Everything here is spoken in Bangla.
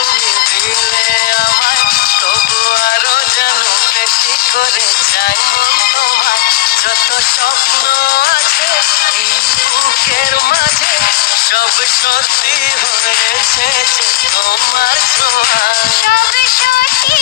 তুমি দিলে আমায়, তবু আরও যেন বেশি করে চাইব তোমায়। যত স্বপ্ন আছে, এই বুকের মাঝে সব সত্যি হয়েছে তোমার ছোঁয়া। সব সত্যি